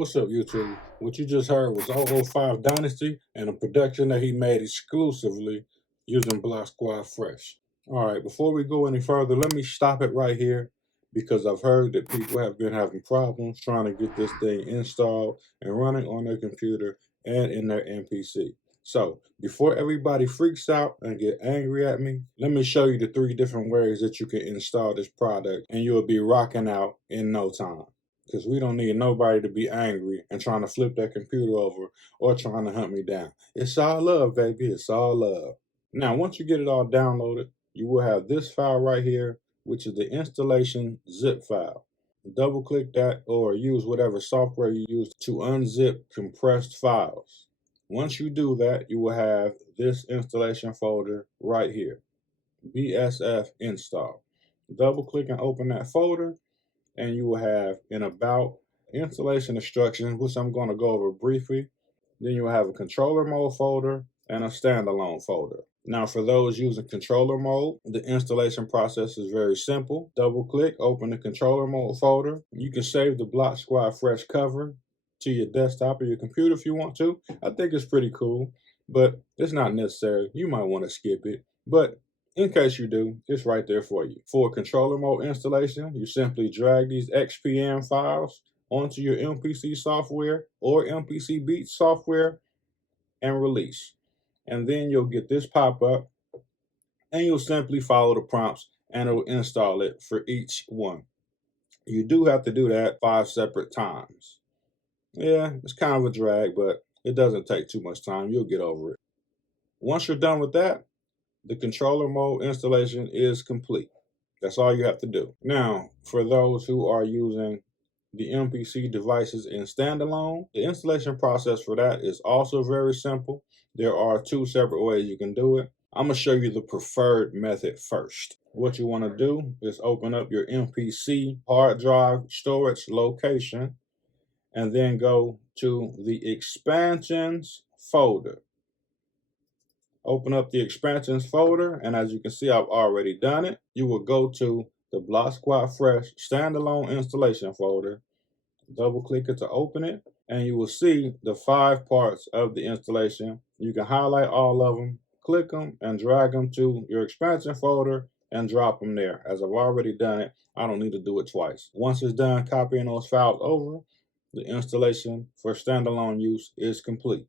What's up, YouTube? What you just heard was 005 Dynasty and a production that he made exclusively using BlockSquad Fresh. All right, before we go any further, let me stop it right here because I've heard that people have been having problems trying to get this thing installed and running on their computer and in their MPC. So before everybody freaks out and get angry at me, let me show you the 3 different ways that you can install this product and you'll be rocking out in no time. Because we don't need nobody to be angry and trying to flip that computer over or trying to hunt me down. It's all love, baby. It's all love. Now, once you get it all downloaded, you will have this file right here, which is the installation zip file. Double click that or use whatever software you use to unzip compressed files. Once you do that, you will have this installation folder right here, BSF install. Double click and open that folder, and you will have an about installation instructions, which I'm going to go over briefly. Then you will have a controller mode folder and a standalone folder. Now, for those using controller mode, the installation process is very simple. Double click, open the controller mode folder. You can save the BlockSquad Fresh cover to your desktop or your computer if you want to. I think it's pretty cool, but it's not necessary. You might want to skip it, but in case you do, it's right there for you. For controller mode installation, you simply drag these XPM files onto your MPC software or MPC Beats software and release. And then you'll get this pop-up and you'll simply follow the prompts and it'll install it for each one. You do have to do that 5 separate times. Yeah, it's kind of a drag, but it doesn't take too much time. You'll get over it. Once you're done with that, the controller mode installation is complete. That's all you have to do. Now, for those who are using the MPC devices in standalone, the installation process for that is also very simple. There are 2 separate ways you can do it. I'm going to show you the preferred method first. What you want to do is open up your MPC hard drive storage location and then go to the expansions folder. Open up the expansions folder, and as you can see, I've already done it. You will go to the BlockSquad Fresh standalone installation folder, double click it to open it, and you will see the 5 parts of the installation. You can highlight all of them, click them, and drag them to your expansion folder and drop them there. As I've already done it, I don't need to do it twice. Once it's done copying those files over, the installation for standalone use is complete,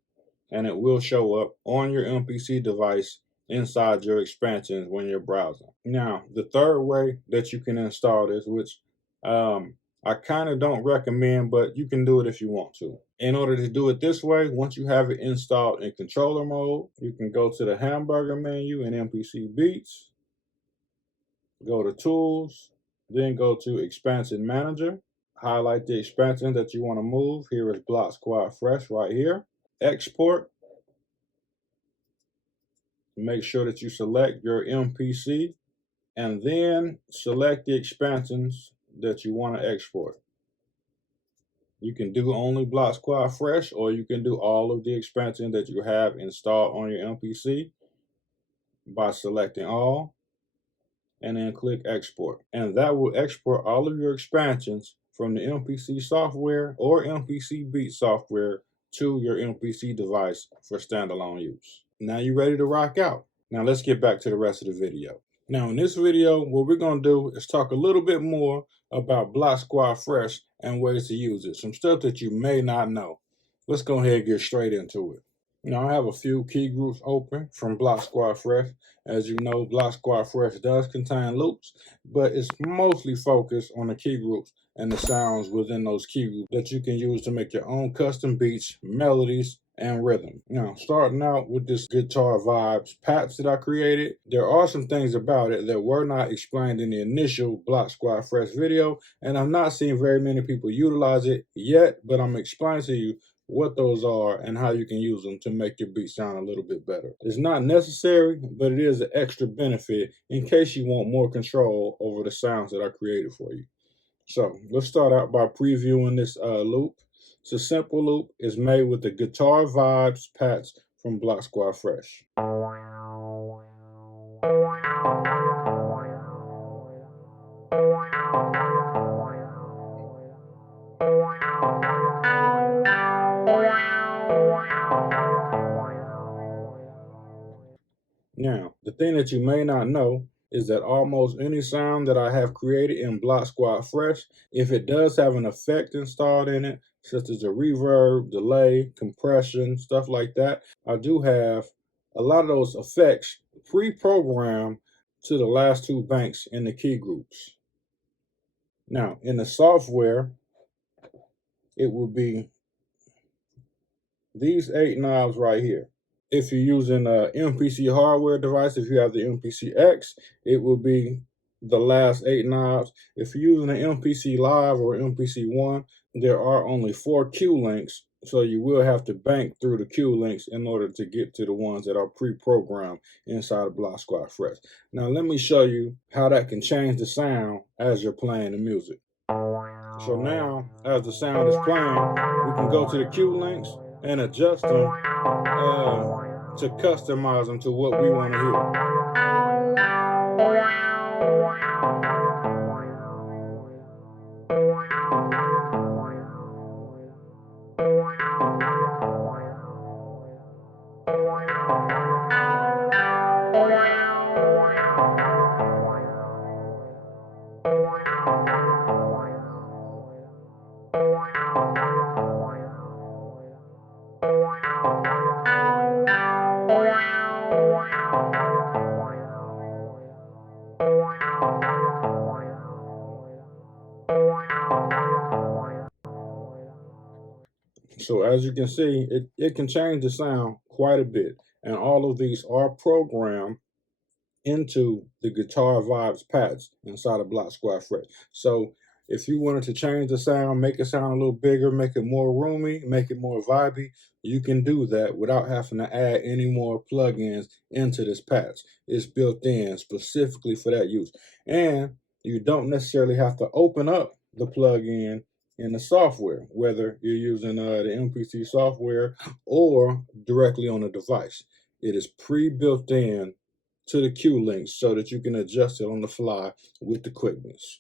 and it will show up on your MPC device inside your expansions when you're browsing. Now, the third way that you can install this, which I kind of don't recommend, but you can do it if you want to. In order to do it this way, once you have it installed in controller mode, you can go to the hamburger menu in MPC Beats, go to Tools, then go to Expansion Manager, highlight the expansion that you want to move. Here is BlockSquad Fresh right here. Export. Make sure that you select your MPC and then select the expansions that you want to export. You can do only BlockSquad Fresh, or you can do all of the expansions that you have installed on your MPC by selecting all and then click export. And that will export all of your expansions from the MPC software or MPC Beat software to your MPC device for standalone use. Now you're ready to rock out. Now let's get back to the rest of the video. Now in this video, what we're going to do is talk a little bit more about BlockSquad Fresh and ways to use it. Some stuff that you may not know. Let's go ahead and get straight into it. Now I have a few key groups open from BlockSquad Fresh. As you know, BlockSquad Fresh does contain loops, but it's mostly focused on the key groups and the sounds within those key groups that you can use to make your own custom beats, melodies, and rhythm. Now, starting out with this guitar vibes patch that I created, there are some things about it that were not explained in the initial BlockSquad Fresh video, and I'm not seeing very many people utilize it yet, but I'm explaining to you what those are and how you can use them to make your beat sound a little bit better. It's not necessary, but it is an extra benefit in case you want more control over the sounds that I created for you. So let's start out by previewing this loop. It's a simple loop. It's made with the guitar vibes patch from BlockSquad Fresh. Now, the thing that you may not know is that almost any sound that I have created in BlockSquad Fresh, if it does have an effect installed in it, such as a reverb, delay, compression, stuff like that, I do have a lot of those effects pre-programmed to the last two banks in the key groups. Now, in the software, it will be these 8 knobs right here. If you're using a MPC hardware device, if you have the MPCX, it will be the last 8 knobs. If you're using an MPC Live or MPC1, there are only 4 Q links, so you will have to bank through the Q links in order to get to the ones that are pre-programmed inside of BlockSquad Fresh. Now let me show you how that can change the sound as you're playing the music. So now, as the sound is playing, we can go to the Q links and adjust them to customize them to what we want to hear. So as you can see, it can change the sound quite a bit. And all of these are programmed into the Guitar Vibes patch inside of BlockSquad Fresh. So if you wanted to change the sound, make it sound a little bigger, make it more roomy, make it more vibey, you can do that without having to add any more plugins into this patch. It's built in specifically for that use. And you don't necessarily have to open up the plugin in the software, whether you're using the MPC software or directly on the device. It is pre-built in to the Q links so that you can adjust it on the fly with the quickness.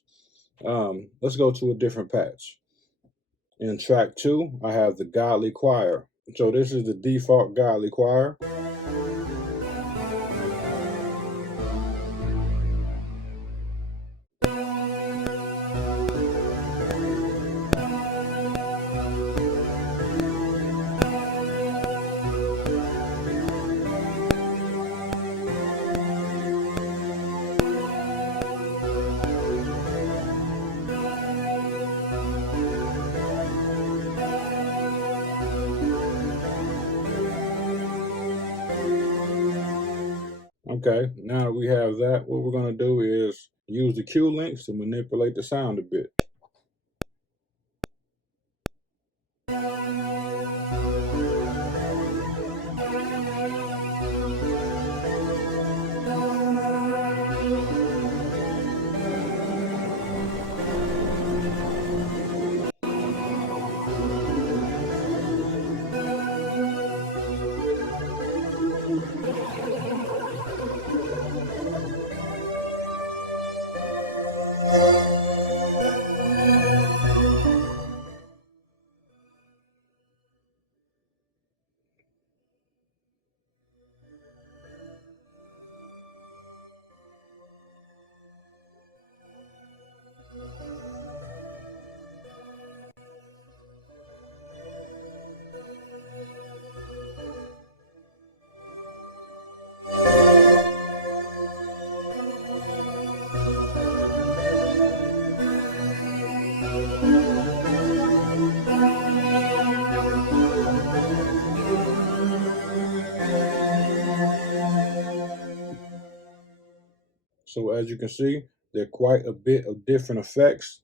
Let's go to a different patch. In track 2, I have the Godly Choir. So this is the default Godly Choir. Okay, now that we have that, what we're going to do is use the Q links to manipulate the sound a bit. So as you can see, there are quite a bit of different effects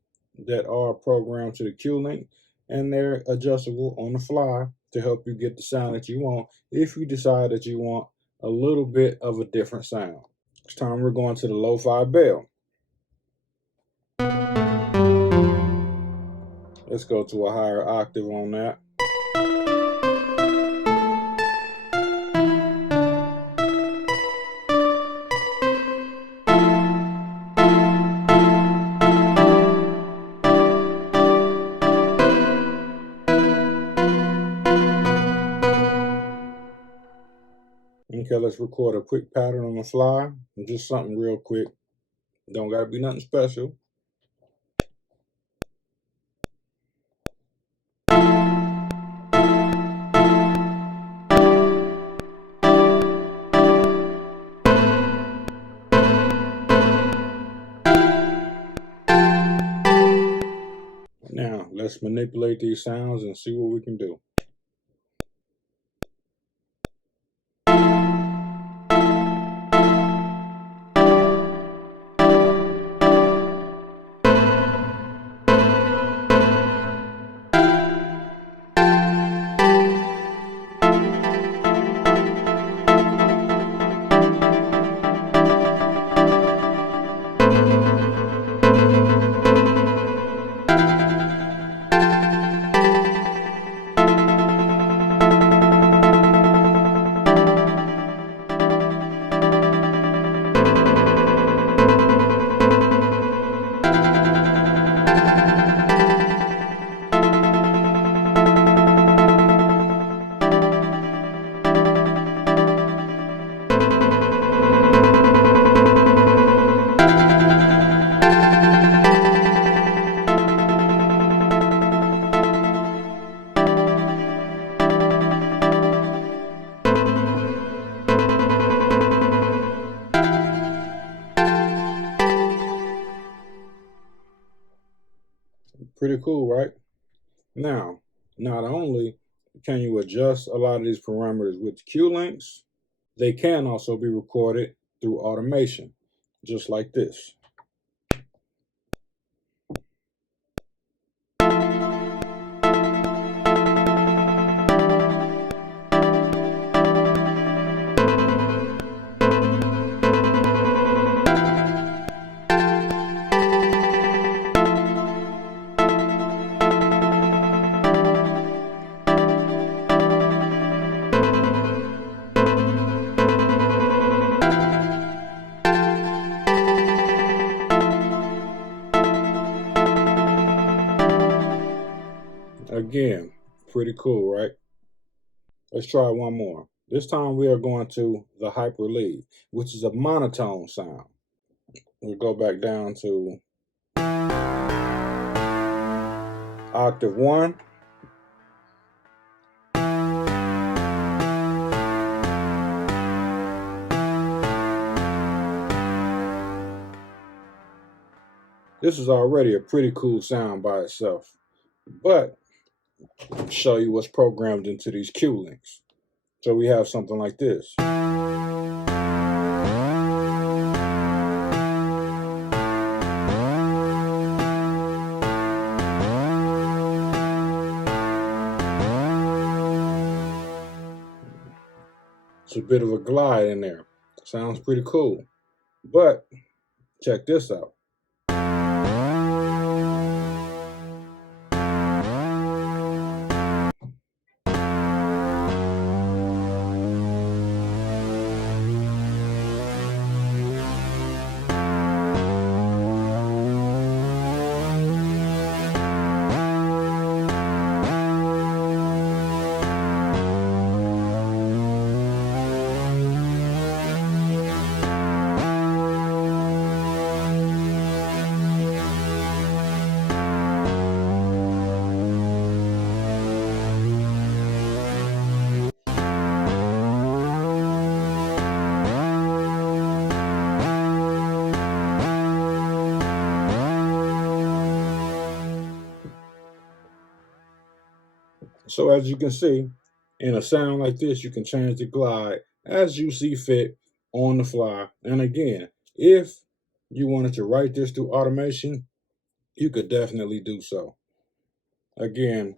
that are programmed to the Q link, and they're adjustable on the fly to help you get the sound that you want if you decide that you want a little bit of a different sound. This time we're going to the lo-fi bell. Let's go to a higher octave on that. Okay, let's record a quick pattern on the fly. Just something real quick. Don't gotta be nothing special. Now, let's manipulate these sounds and see what we can do. Pretty cool, right? Now, not only can you adjust a lot of these parameters with Q links, they can also be recorded through automation, just like this. Again, pretty cool, right? Let's try one more. This time we are going to the hyper lead, which is a monotone sound. We'll go back down to octave 1. This is already a pretty cool sound by itself, but I'll show you what's programmed into these Q links. So we have something like this. It's a bit of a glide in there. Sounds pretty cool. But check this out. So as you can see, in a sound like this, you can change the glide as you see fit on the fly. And again, if you wanted to write this through automation, you could definitely do so. Again,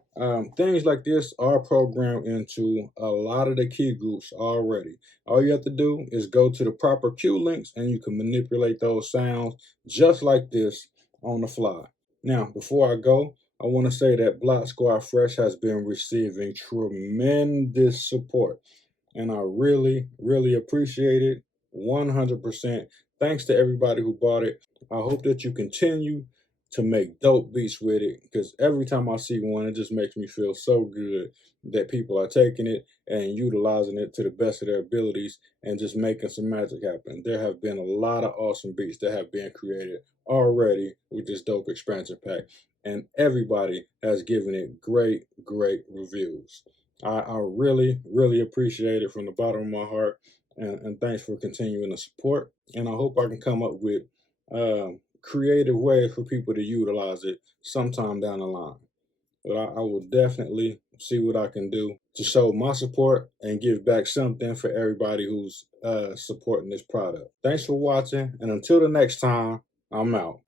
things like this are programmed into a lot of the key groups already. All you have to do is go to the proper Q links and you can manipulate those sounds just like this on the fly. Now, before I go, I want to say that BlockSquad Fresh has been receiving tremendous support, and I really, really appreciate it 100%. Thanks to everybody who bought it. I hope that you continue to make dope beats with it, because every time I see one, it just makes me feel so good. that people are taking it and utilizing it to the best of their abilities and just making some magic happen. There have been a lot of awesome beats that have been created already with this dope expansion pack, and everybody has given it great reviews. I really appreciate it from the bottom of my heart, and thanks for continuing the support. And I hope I can come up with creative ways for people to utilize it sometime down the line. But I will definitely see what I can do to show my support and give back something for everybody who's supporting this product. Thanks for watching, and until the next time, I'm out.